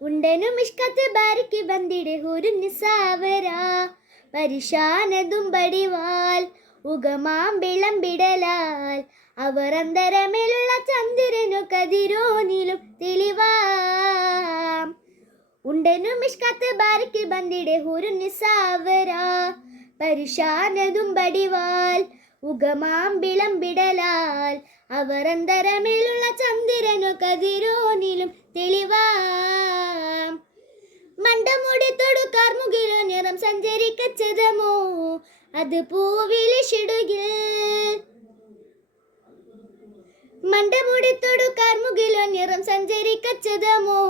ഉണ്ടനും മിഷ്കത്ത് ബാരിക്ക് ബന്ദിടെ ഹൂരു നിസാവര പരിശാനതും ബടിവാൽ ഉഗമാം വിളമ്പിടലാൽ അവർ അന്തരമേലുള്ള ചന്ദ്രനു കതിരോനിലും തെളിവാം. ഉണ്ടനും മിഷ്കത്ത് ബാരിക്ക് ബന്ദിടെ ഹൂരു നിസാവര പരിശാനതും ബടിവാൽ ഉഗമാം വിളമ്പിടലാൽ അവർ അന്തരമേലുള്ള ചന്ദ്രനു കതിരോനിലും തെളിവാം. മണ്ടമുടി തൊടുക്കാർ മുകിലോ നിറം സഞ്ചരിക്കച്ചതമോ അത് പൂവിലിഷിടുകിൽ. മണ്ടമുടി തൊടുക്കാർ മുകിലോ നിറം സഞ്ചരിക്കച്ചതമോ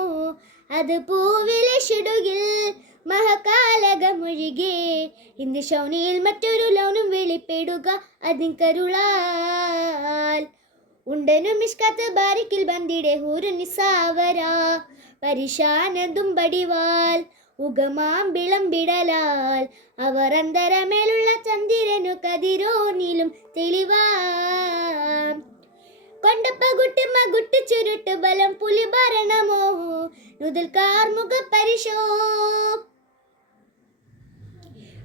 അത് പൂവിലിഷിടുകിൽ. മഹകാലകമൊഴികെ ഇന്ത്യ ശൗനിയിൽ മറ്റൊരു ലൗനും വെളിപ്പെടുക അതിൻ കരുളാൽ. ഉണ്ടനും മിഷ്കത്ത് ബാരിക്കിൽ ബന്ദിടെ ഹൂരു നിസാവര പരിശാനതും ബടിവാൽ ഉഗമാം വിളമ്പിടലാൽ അവർ അന്തരമേലുള്ള ചന്ദ്രനു കതിരോനിലും തെളിവാം. കൊണ്ടപ്പകുട്ട് മകുട്ട് ചുരുട്ട് ബലം പുലി ഭരണമോ നുതൽക്കാർ മുഖ പരിശോ.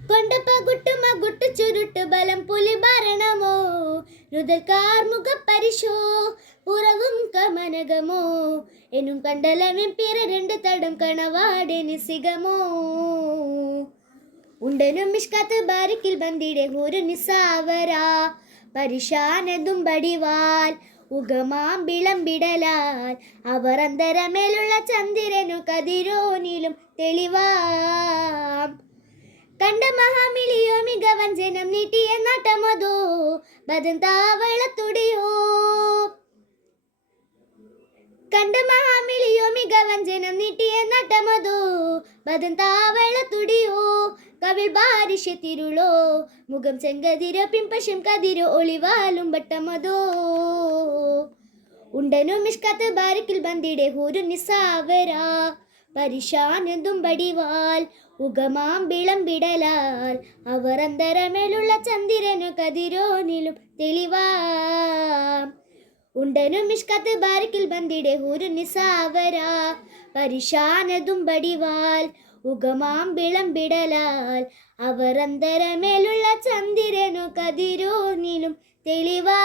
കൊണ്ടപ്പകുട്ട് മകുട്ട് ചുരുട്ട് ബലം പുലി ഭരണമോ നുതൽക്കാർ മുഖ പരിശോ. പുറവും കമനകമോ എന്നും കണ്ടലമിൻ പിറ രണ്ട് തടം കണവാടെ നിസികമോ. ഉണ്ടനും മിഷ്കത്ത് ബാരിക്കിൽ ബന്ദിടെ ഹൂരു നിസാവര പരിശാനതും ബടിവാൽ ഉഗമാം വിളമ്പിടലാൽ അവർ അന്തരമേലുള്ള ചന്ദ്രനു കതിരോനിലും തെളിവാം. കണ്ട മഹാമിളിയോ മികവഞ്ചനം നീട്ടിയ നട്ടമതോ ബദം താവളത്തുടിയോ. കണ്ട മഹാമിളിയോ മികവഞ്ചനം നീട്ടിയ നട്ടമതോ ബദം താവളത്തുടിയോ. കവിൾ ബാരിഷത്തിരുളോ മുഖം ചെങ്കതിരോ പിമ്പശം കതിരോ ഒളിവാലും ബട്ടമതോ. ഉണ്ടനും മിഷ്കത്ത് ബാരിക്കിൽ ബന്ദിടെ ഹൂരു നിസാവര പരിശാനതും ബടിവാൽ ഉഗമാം വിളമ്പിടലാൽ അവർ അന്തരമേലുള്ള ചന്ദ്രനു കതിരോനിലും തെളിവാം. ഉണ്ടനും മിഷ്കത്ത് ബാരിക്കിൽ ബന്ദിടെ ഹൂരു നിസാവര പരിശാനതും ബടിവാൽ ഉഗമാം വിളമ്പിടലാൽ അവർ അന്തരമേലുള്ള ചന്ദ്രനു കതിരോനിലും തെളിവാം.